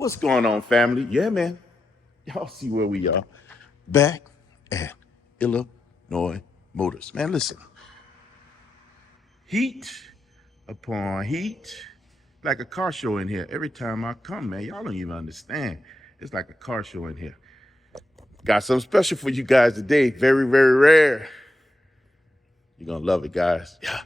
What's going on, family? Yeah, man. Y'all see where we are. Back at Illinois Motors. Man, listen. Heat upon heat. Like a car show in here. Every time I come, man, y'all don't even understand. It's like a car show in here. Got something special for you guys today. Very, very rare. You're going to love it, guys. Yeah.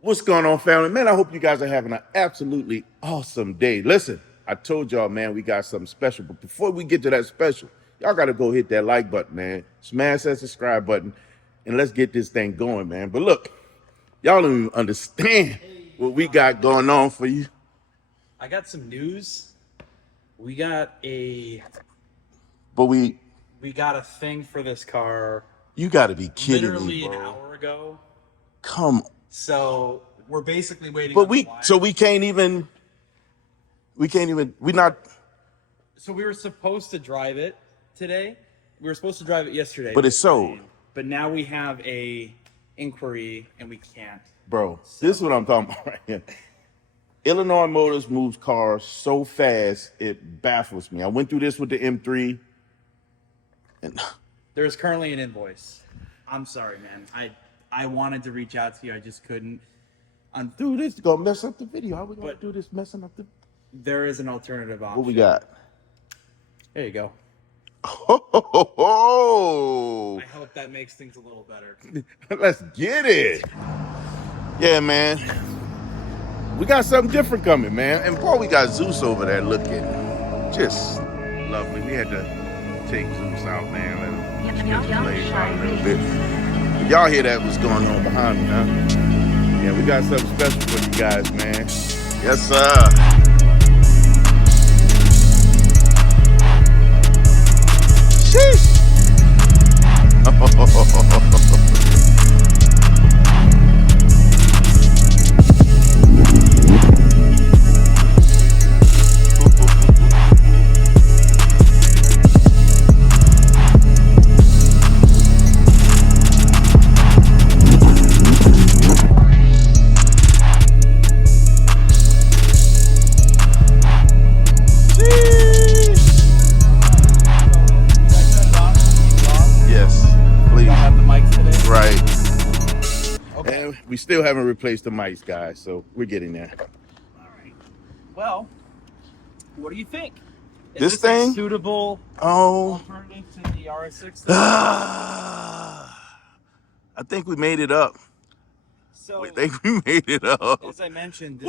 What's going on, family? Man, I hope you guys are having an absolutely awesome day. Listen, I told y'all, man, we got something special. But before we get to that special, y'all got to go hit that like button, man. Smash that subscribe button, and let's get this thing going, man. But look, y'all don't even understand what we got going on for you. I got some news. We got a thing for this car. You got to be kidding me, literally bro. an hour ago. Come on. So we're basically waiting. But we can't even. We're not. So we were supposed to drive it today. We were supposed to drive it yesterday. But it's sold. But now we have a inquiry and we can't. Bro, this is what I'm talking about right here. Illinois Motors moves cars so fast, it baffles me. I went through this with the M3. And there is currently an invoice. I'm sorry, man. I wanted to reach out to you. I just couldn't. Dude, this is going to mess up the video. How we going to do this messing up the... There is an alternative option. What we got? There you go. Oh, I hope that makes things a little better. Let's get it. Yeah, man. We got something different coming, man. And Paul, we got Zeus over there looking just lovely. We had to take Zeus out, man. Let him just play for a little bit. But y'all hear that what's going on behind me, huh? Yeah, we got something special for you guys, man. Yes, sir. Sheesh. We still haven't replaced the mics, guys, so we're getting there. All right. Well, what do you think? Is this thing a suitable alternative to the RS6? I think we made it up. So I think we made it up. As I mentioned, we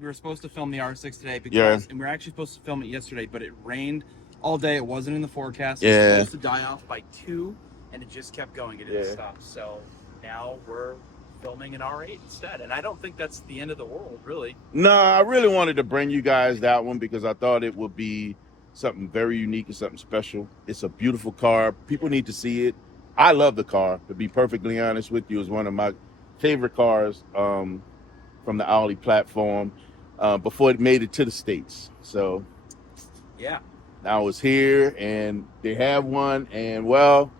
were supposed to film the RS6 today and we were actually supposed to film it yesterday, but it rained all day. It wasn't in the forecast. It was supposed to die off by 2, and it just kept going. It didn't stop. So now we're filming an R8 instead, and I don't think that's the end of the world, really. No, I really wanted to bring you guys that one because I thought it would be something very unique and something special. It's a beautiful car. People need to see it. I love the car, to be perfectly honest with you. It's one of my favorite cars from the Audi platform before it made it to the States. So yeah, now it's here and they have one, and well,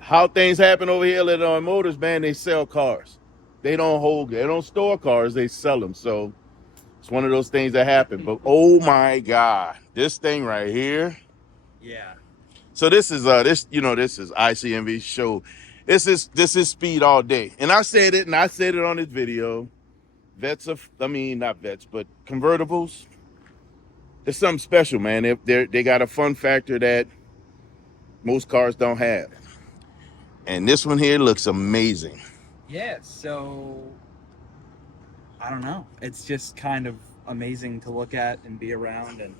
how things happen over here at Illinois Motors, man, they sell cars. They don't store cars, they sell them. So it's one of those things that happen. But oh my God, this thing right here. Yeah. So this is ICNV show. This is speed all day. And I said it on this video. Not vets, but convertibles. It's something special, man. They got a fun factor that most cars don't have. And this one here looks amazing. Yeah, so I don't know. It's just kind of amazing to look at and be around and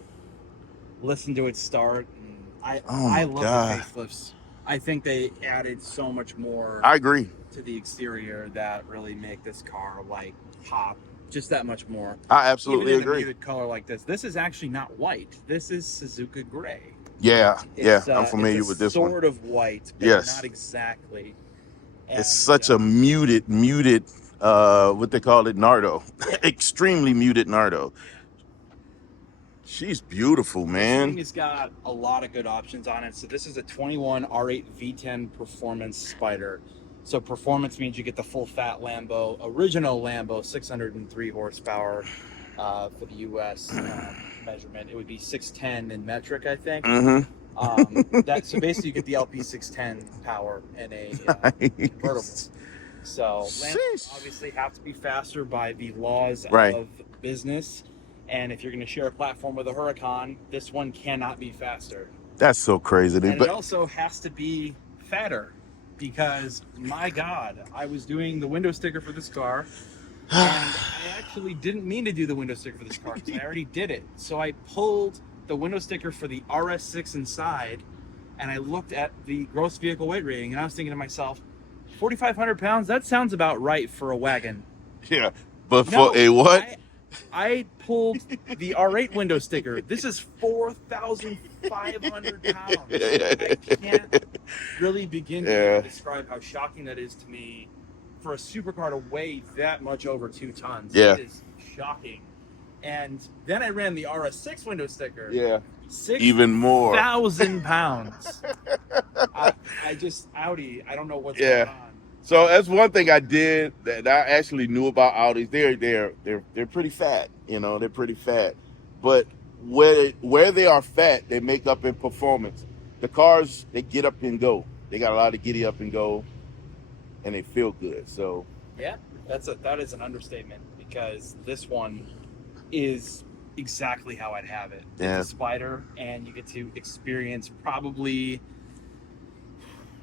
listen to it start. And I love the facelifts. I think they added so much more. I agree. To the exterior that really make this car like pop just that much more. I absolutely Even in agree. A muted color like this. This is actually not white. This is Suzuka gray. Yeah, I'm familiar with this one. Sort of white, but not exactly. It's such a muted what they call it, Nardo. Yeah. Extremely muted Nardo. She's beautiful, man. This thing has got a lot of good options on it. So this is a 21 R8 V10 Performance Spider. So performance means you get the full fat Lambo, original Lambo, 603 horsepower for the US measurement. It would be 610 in metric, I think. So basically you get the LP 610 power in a convertible. So Lambos obviously have to be faster by the laws of business. And if you're going to share a platform with a Huracan, this one cannot be faster. That's so crazy. And it also has to be fatter because, my God, I was doing the window sticker for this car, and I actually didn't mean to do the window sticker for this car because I already did it. So I pulled the window sticker for the RS6 inside, and I looked at the gross vehicle weight rating, and I was thinking to myself, 4,500 pounds, that sounds about right for a wagon. Yeah, but for a what? I pulled the R8 window sticker. This is 4,500 pounds. I can't really begin to describe how shocking that is to me for a supercar to weigh that much over 2 tons. Yeah. It is shocking. And then I ran the RS6 window sticker. Yeah. 6, even more. 1,000 pounds. Audi, I don't know what's going on. So that's one thing I did that I actually knew about Audis. They're pretty fat, they're pretty fat. But where they are fat, they make up in performance. The cars, they get up and go. They got a lot of giddy up and go, and they feel good. So yeah, that is an understatement because this one is exactly how I'd have it. It's a Spider, and you get to experience probably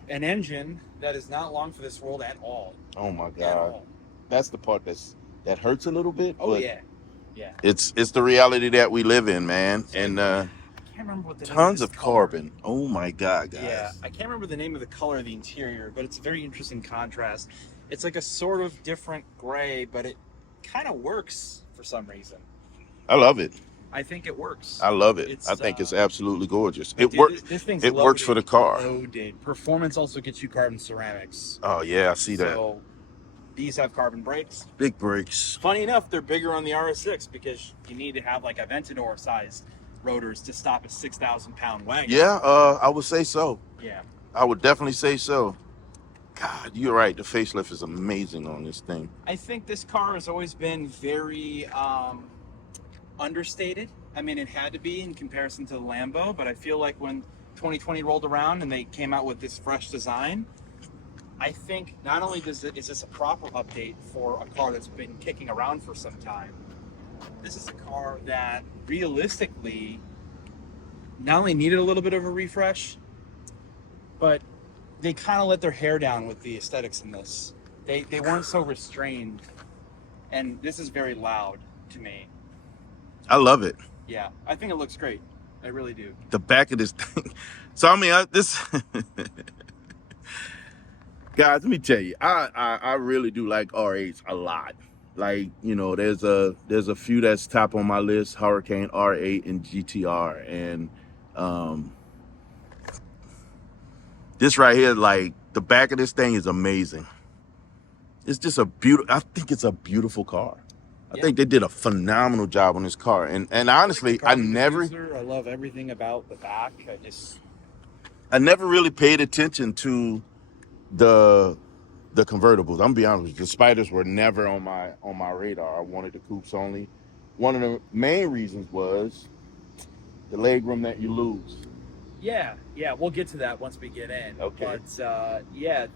an engine that is not long for this world at all. Oh my God, that's the part that hurts a little bit. Oh but yeah. It's the reality that we live in, man. And I can't remember what the tons name of carbon. Oh my God, guys. Yeah, I can't remember the name of the color of the interior, but it's a very interesting contrast. It's like a sort of different gray, but it kind of works for some reason. I love it. I think it works. I love it. I think it's absolutely gorgeous. It works. This thing's it works for the car. Loaded. Performance also gets you carbon ceramics. Oh yeah, I see that. So these have carbon brakes. Big brakes. Funny enough, they're bigger on the RS6 because you need to have like Aventador sized rotors to stop a 6,000-pound wagon. Yeah, I would say so. Yeah. I would definitely say so. God, you're right. The facelift is amazing on this thing. I think this car has always been very understated. I mean, it had to be in comparison to the Lambo, but I feel like when 2020 rolled around and they came out with this fresh design, I think not only is this a proper update for a car that's been kicking around for some time, this is a car that realistically not only needed a little bit of a refresh, but they kind of let their hair down with the aesthetics in this. They weren't so restrained, and this is very loud to me. I love it. Yeah, I think it looks great. I really do. The back of this thing. So I mean, this guys, let me tell you, I really do like R8s a lot. Like, there's a few that's top on my list: Hurricane, R8, and GTR. And this right here, like the back of this thing is amazing. It's just I think it's a beautiful car. I think they did a phenomenal job on this car. And honestly, I love everything about the back. I never really paid attention to the convertibles. I'm gonna be honest with you. The Spiders were never on my radar. I wanted the coupes only. One of the main reasons was the legroom that you lose. Yeah, we'll get to that once we get in. Okay. But you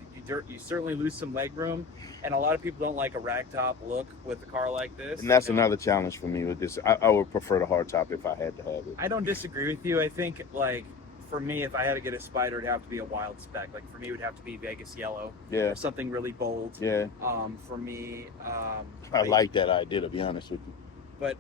certainly lose some legroom, and a lot of people don't like a ragtop look with a car like this. And that's another challenge for me with this. I would prefer the hardtop if I had to have it. I don't disagree with you. I think, like, for me, if I had to get a Spider, it'd have to be a wild spec. Like, for me, it would have to be Vegas yellow. Yeah. Or something really bold. Yeah. For me, I like that idea, to be honest with you. But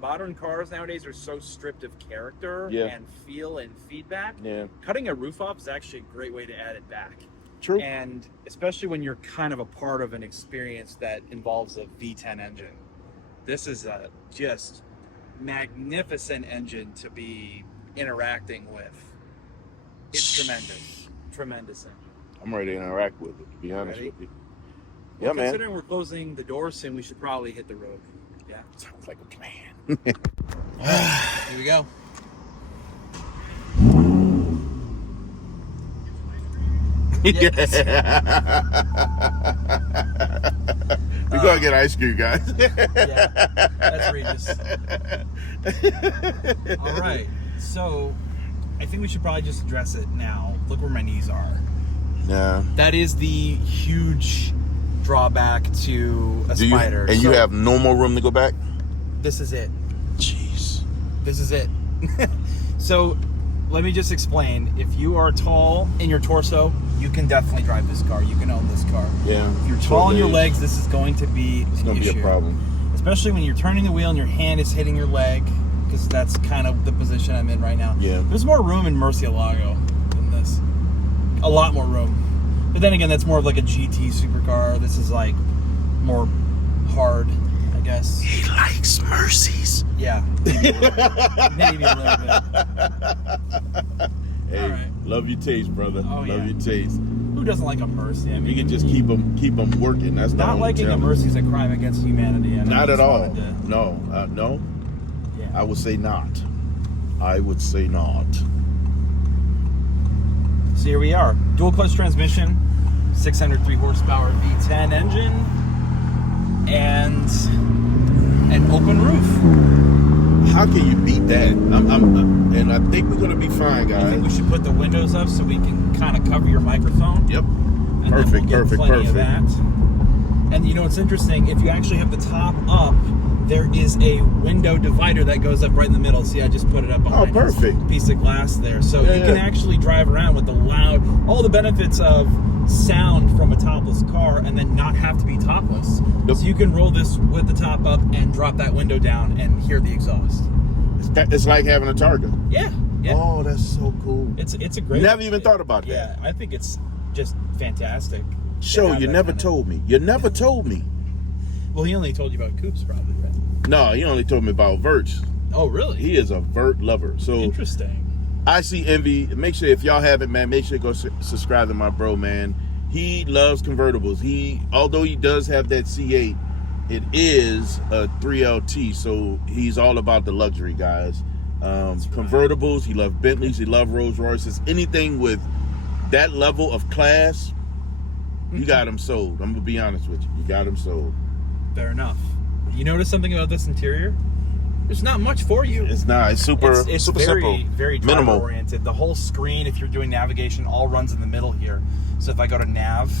modern cars nowadays are so stripped of character and feel and feedback. Yeah. Cutting a roof off is actually a great way to add it back. True. And especially when you're kind of a part of an experience that involves a V10 engine. This is a just magnificent engine to be interacting with. It's tremendous. Tremendous engine. I'm ready to interact with it, to be honest with you. Yeah, man. Considering we're closing the door soon, we should probably hit the road. Yeah. Sounds like a plan. Here we go. Yes. We're gonna get ice cream, guys. Yeah, that's Regis. All right, so I think we should probably just address it now. Look where my knees are. Yeah. That is the huge drawback to a Spider. And you have no more room to go back? This is it. Jeez. This is it. So let me just explain. If you are tall in your torso, you can definitely drive this car. You can own this car. Yeah. If you're tall in your legs, this is going to be It's going to be a problem. Especially when you're turning the wheel and your hand is hitting your leg, because that's kind of the position I'm in right now. Yeah. There's more room in Murcielago than this. A lot more room. But then again, that's more of like a GT supercar. This is like more hard, I guess. He likes Mercies. Yeah. Maybe a little bit. Hey, all right. Love your taste, brother. Oh, love yeah. your taste. Who doesn't like a Mercy? I mean, You can just keep them working. That's not liking a Mercy is a crime against humanity. Not at all. No. No. Yeah. I would say not. I would say not. So here we are. Dual clutch transmission, 603 horsepower V10 engine, and an open roof. How can you beat that? And I think we're gonna be fine, guys. I think we should put the windows up so we can kind of cover your microphone. Yep. And Perfect. then we'll get plenty of that. And you know what's interesting? If you actually have the top up, there is a window divider that goes up right in the middle. See, I just put it up behind this perfect. piece of glass there. So you can actually drive around with the all the benefits of sound from a topless car and then not have to be topless. Yep. So you can roll this with the top up and drop that window down and hear the exhaust. It's like having a Targa. Yeah. Yeah. Oh, that's so cool. It's a great. Never even thought about that. Yeah, I think it's just fantastic. You never told me. You never told me. Well, he only told you about coupes, probably, right? No, he only told me about verts. Oh, really? He is a vert lover. So interesting. ICNV. Make sure if y'all haven't, man, make sure you go subscribe to my bro, man. He loves convertibles. Although he does have that C8, it is a 3LT. So he's all about the luxury, guys. Convertibles. He loves Bentleys. He loves Rolls Royces. Anything with that level of class, you got him sold. I'm gonna be honest with you. You got him sold. Fair enough. You notice something about this interior? There's not much for you. It's not. It's super It's super very, simple. very driver minimal oriented. The whole screen, if you're doing navigation, all runs in the middle here. So if I go to nav,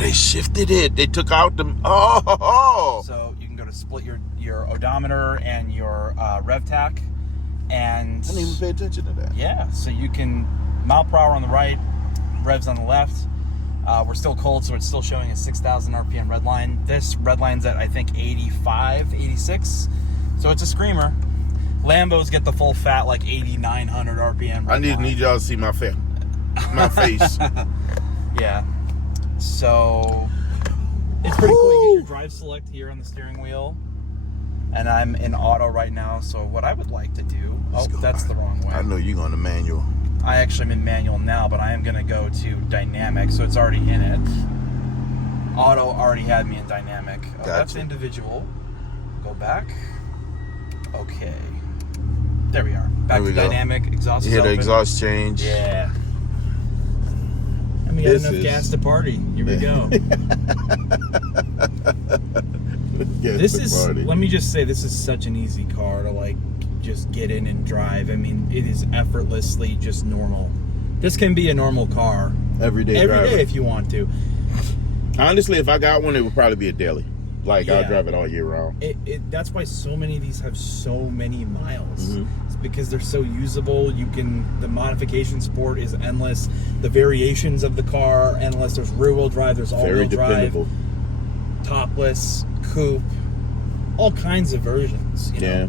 they shifted it. They took out the. So you can go to split your odometer and your rev tac, and I didn't even pay attention to that. yeah, so you can mile per hour on the right, revs on the left. We're still cold, so it's still showing a 6,000 RPM red line. This red line's at, I think, 85, 86. So it's a screamer. Lambos get the full fat, like 8,900 RPM. I need y'all to see my face. My face. Yeah. So it's pretty cool. You get your drive select here on the steering wheel. And I'm in auto right now, so what I would like to do... that's the wrong way. I know you're going to manual. I actually am in manual now, but I am going to go to dynamic, so it's already in it. Auto already had me in dynamic. Oh, that's individual. Go back. Okay. There we are. Back to dynamic. Exhaust is You hear open. the exhaust change. Yeah. And we got enough gas to party. Here we go. Let me just say, this is such an easy car to just get in and drive. I mean, it is effortlessly just normal. This can be a normal car. Every day if you want to. Honestly, if I got one, it would probably be a daily. I'll drive it all year round. That's why so many of these have so many miles. Mm-hmm. It's because they're so usable. The modification sport is endless. The variations of the car are endless. There's rear-wheel drive. There's all-wheel drive. Dependable. Topless, coupe, all kinds of versions. You know?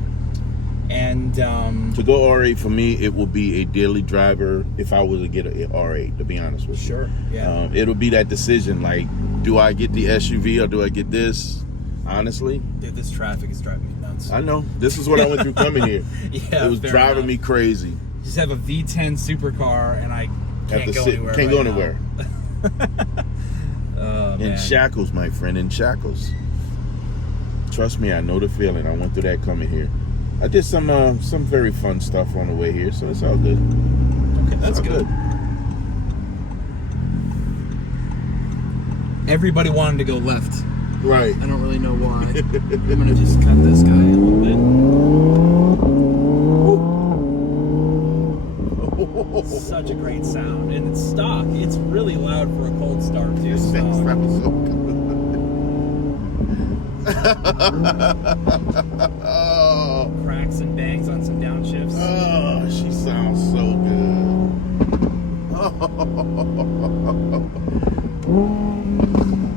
And to go R8 for me, it will be a daily driver if I was to get an R8, to be honest with you. Sure, yeah. It'll be that decision, do I get the SUV or do I get this? Honestly. Dude, this traffic is driving me nuts. I know. This is what I went through coming here. Yeah, it was driving me crazy. Just have a V10 supercar and I can't go anywhere. Can't go anywhere. In shackles, my friend, in shackles. Trust me, I know the feeling. I went through that coming here. I did some very fun stuff on the way here, so it's all good. Okay, that's good. Everybody wanted to go left. Right. I don't really know why. I'm gonna just cut this guy a little bit. Such a great sound, and it's stock. It's really loud for a cold start too. This thing sounds so good. Oh. Cracks and bangs on some downshifts. Oh, she sounds so good.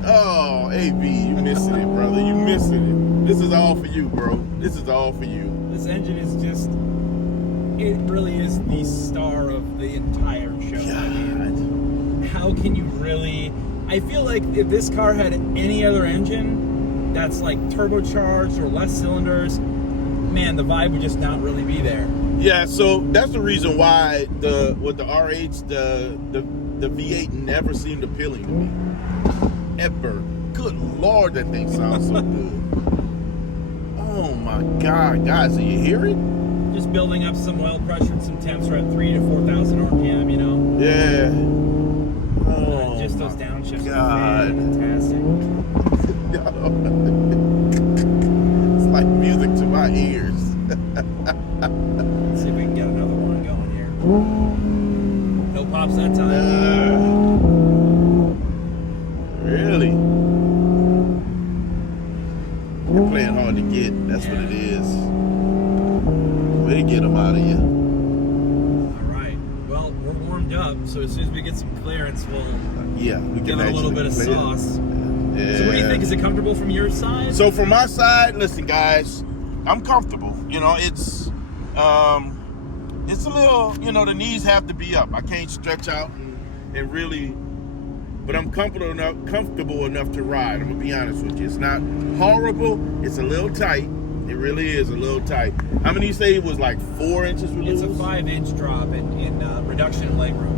Oh, AB, you missing it, brother. You missing it. This is all for you, bro. This is all for you. This engine is just, it really is the star of the entire show. God. I mean, how can you really, I feel like if this car had any other engine that's like turbocharged or less cylinders, man, the vibe would just not really be there. Yeah, so that's the reason why with the R8, the V8 never seemed appealing to me. Ever. Good Lord, that thing sounds so good. Oh my God, guys, do you hear it? Just building up some oil pressure and some temps are at 3,000 to 4,000 RPM, you know? Yeah. Oh, just those downshifts God. are fantastic. It's like music to my ears. Let's see if we can get another one going here. No pops that time. Really? You're playing hard to get. That's what it is. Way to get them out of you. All right. Well, we're warmed up, so as soon as we get some clearance, we'll we give it a little bit of sauce. Yeah. So what do you think? Is it comfortable from your side? So from my side, listen, guys, I'm comfortable. You know, it's a little, you know, the knees have to be up. I can't stretch out and really, but I'm comfortable enough to ride. I'm gonna be honest with you. It's not horrible. It's a little tight. It really is a little tight. How many you say it was, like 4 inches we lose? It's a 5-inch drop in reduction in leg room.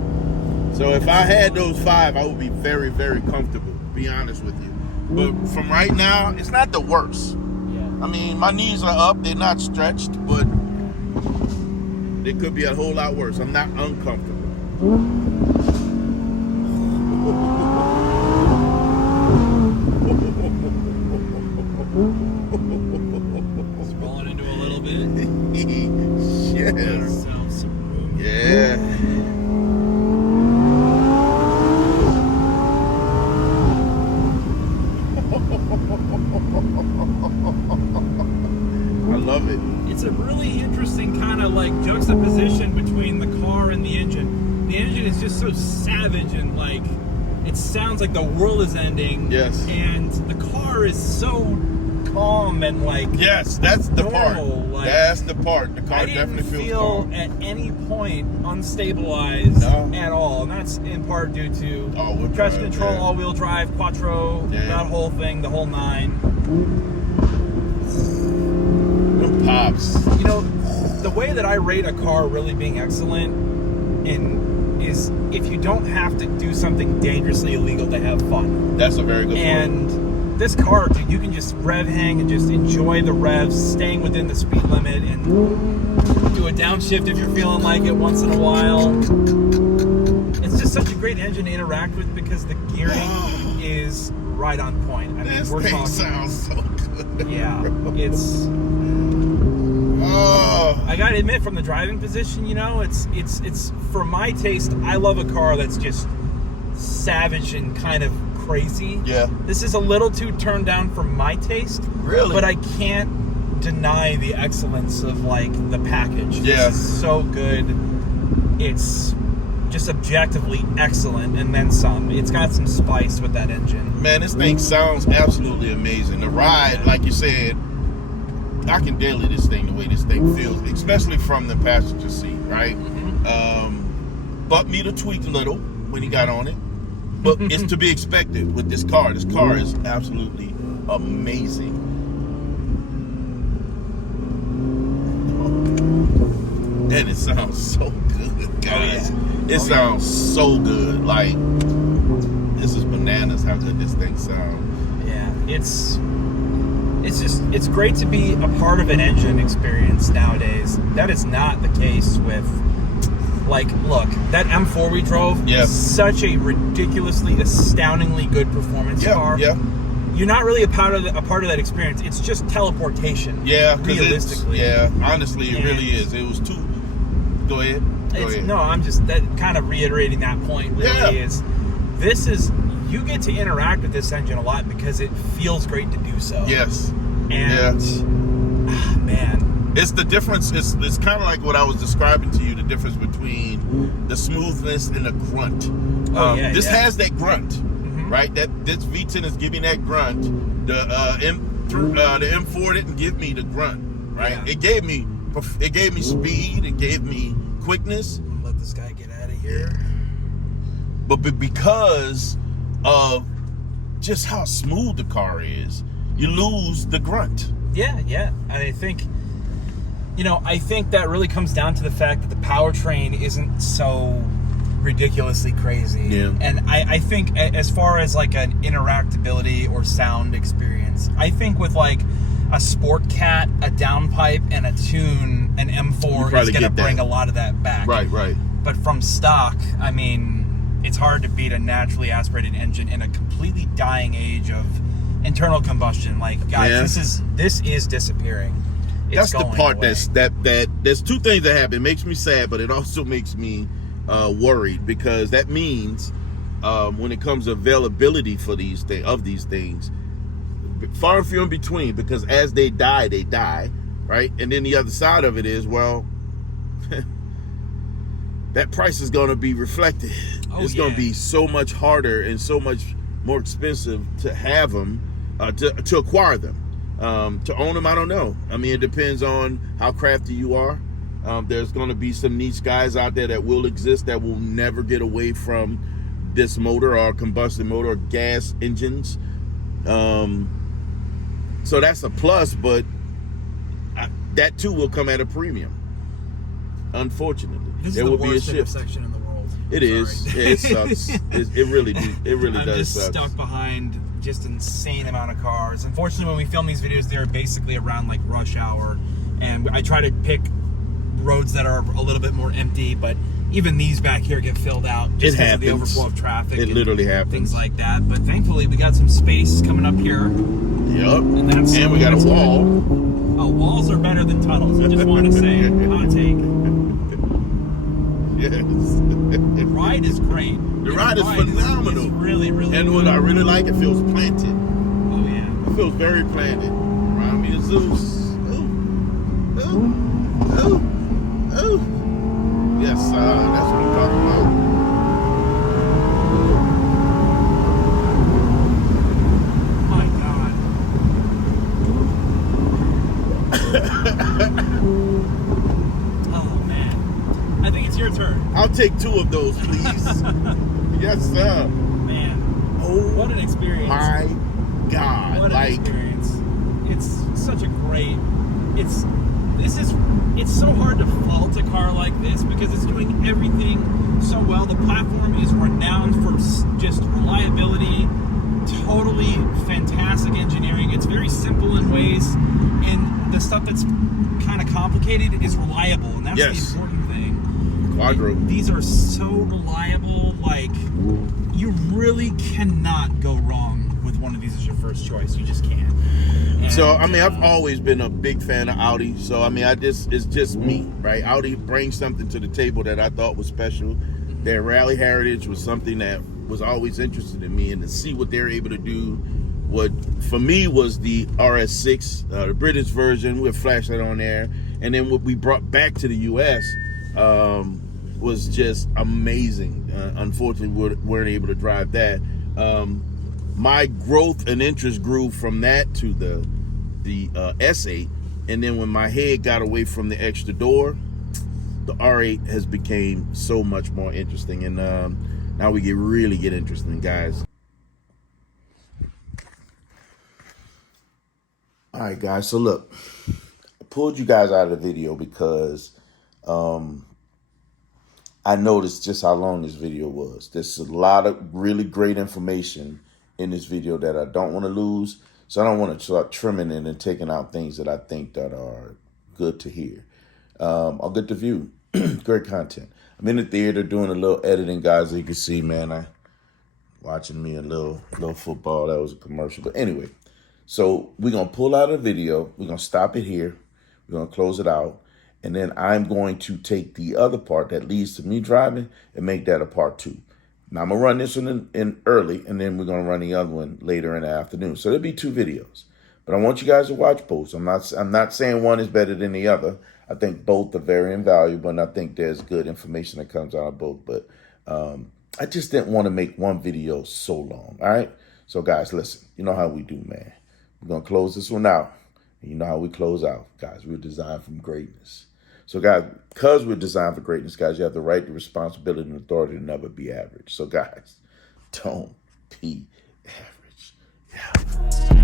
So if I had those 5, I would be very, very comfortable, to be honest with you. But from right now, it's not the worst. Yeah. I mean, my knees are up. They're not stretched, but they could be a whole lot worse. I'm not uncomfortable. Rolling into a little bit. Yes. Some room. Yeah. I love it. It's a really interesting kind of like juxtaposition between the car and the engine. The engine is just so savage and like it sounds like the world is ending. Yes. And the car is so calm and like yes, that's the normal, part. like, that's the part. The car I didn't definitely feels feel calm. at any point unstabilized at all, and that's in part due to traction control, all-wheel drive, quattro, that whole thing, the whole 9. Them pops. You know, the way that I rate a car really being excellent is if you don't have to do something dangerously illegal to have fun. That's a very good point. And this car, dude, you can just rev hang and just enjoy the revs, staying within the speed limit, and do a downshift if you're feeling like it once in a while. It's just such a great engine to interact with because the gearing is right on point. I mean, we're talking. Sounds so good. Yeah, it's. I gotta admit, from the driving position, you know, it's for my taste. I love a car that's just savage and kind of crazy. Yeah. This is a little too turned down for my taste. Really? But I can't deny the excellence of like the package. Yeah. This is so good. It's just objectively excellent and then some. It's got some spice with that engine. Man, this thing sounds absolutely amazing. The ride, like you said, I can daily this thing the way this thing feels, especially from the passenger seat, right? Bumped me to tweak a little when he got on it. But it's to be expected with this car. This car is absolutely amazing. And it sounds so good, guys. It sounds so good. Like, this is bananas. bananas how good this thing sounds. Yeah, it's great to be a part of an engine experience nowadays. That is not the case with, like, look, that M4 we drove, such a ridiculously, astoundingly good performance car. Yeah. You're not really a part of that experience. It's just teleportation. Yeah, realistically. Honestly, it really is. It was too. Go ahead. No, I'm just that kind of reiterating that point. Really is. This is, you get to interact with this engine a lot because it feels great to do so. Yes. And man, it's the difference. It's kind of like what I was describing to you. The difference between the smoothness and the grunt. This has that grunt. Right, this V10 is giving that grunt. The M4 didn't give me the grunt. Right, it gave me speed. It gave me quickness. Let this guy get out of here. But because of just how smooth the car is, you lose the grunt. Yeah. And I think, I think that really comes down to the fact that the powertrain isn't so ridiculously crazy. Yeah. And I think as far as like an interactability or sound experience, I think with like a Sport Cat, a downpipe, and a tune, an M4 is going to bring a lot of that back. Right. But from stock, I mean, it's hard to beat a naturally aspirated engine in a completely dying age of internal combustion. Like, guys, this is disappearing. That's the part away. that there's two things that happen. It makes me sad, but it also makes me worried, because that means when it comes to availability for these things, far and few in between, because as they die, right? And then the other side of it is, well, that price is going to be reflected. It's going to be so much harder and so much more expensive to have them, to acquire them. To own them, I don't know. I mean, it depends on how crafty you are. There's going to be some niche guys out there that will exist that will never get away from this motor or combustion motor or gas engines. So that's a plus, but that too will come at a premium. Unfortunately, there will be a shift. Section in the world. It is. It sucks. It really I'm does. Just stuck behind just insane amount of cars. Unfortunately, when we film these videos, they're basically around like rush hour, and I try to pick roads that are a little bit more empty, but even these back here get filled out just because of the overflow of traffic. It literally happens. Things like that. But thankfully, we got some space coming up here. Yep. And we got a wall. Oh, walls are better than tunnels. I just want to say, hot take. Yes. The ride is great. The ride is phenomenal. It's really, really And good. what I really like, it feels planted. Oh, yeah. It feels very planted. Remind me of Zeus. Ooh. Yes, that's what I'm talking about. My God. Oh, man. I think it's your turn. I'll take 2 of those, please. Yes, sir. Man. Oh, what an experience. My God. What an experience. It's such a great... It's so hard to fault a car like this because it's doing everything so well. The platform is renowned for just reliability, totally fantastic engineering. It's very simple in ways, and the stuff that's kind of complicated is reliable, and that's the important thing. Quadro. These are so reliable, like, you really cannot go wrong with one of these as your first choice. You just can't. And, so, I mean, I've always been a big fan of Audi. So, I mean, it's just me, right? Audi brings something to the table that I thought was special. Their rally heritage was something that was always interested in me, and to see what they're able to do, what for me was the RS6, the British version with flashlight on there, and then what we brought back to the US was just amazing. Unfortunately, we weren't able to drive that. My growth and interest grew from that to the S8, and then when my head got away from the extra door, the R8 has became so much more interesting, and now we really get interesting, guys. All right, guys. So look, I pulled you guys out of the video because I I noticed just how long this video was. There's a lot of really great information in this video that I don't want to lose. So I don't want to start trimming it and taking out things that I think that are good to hear. Or good to view. Great content. I'm in the theater doing a little editing, guys. As you can see, man, watching me a little football. That was a commercial. But anyway, so we're going to pull out a video. We're going to stop it here. We're going to close it out. And then I'm going to take the other part that leads to me driving and make that a part 2. Now, I'm going to run this one in early, and then we're going to run the other one later in the afternoon. So there'll be 2 videos. But I want you guys to watch both. I'm not saying one is better than the other. I think both are very invaluable, and I think there's good information that comes out of both. But I just didn't want to make one video so long, all right? So, guys, listen. You know how we do, man. We're going to close this one out. And you know how we close out. Guys, we're designed from greatness. So, guys, because we're designed for greatness, guys, you have the right, the responsibility, and authority to never be average. So, guys, don't be average. Yeah.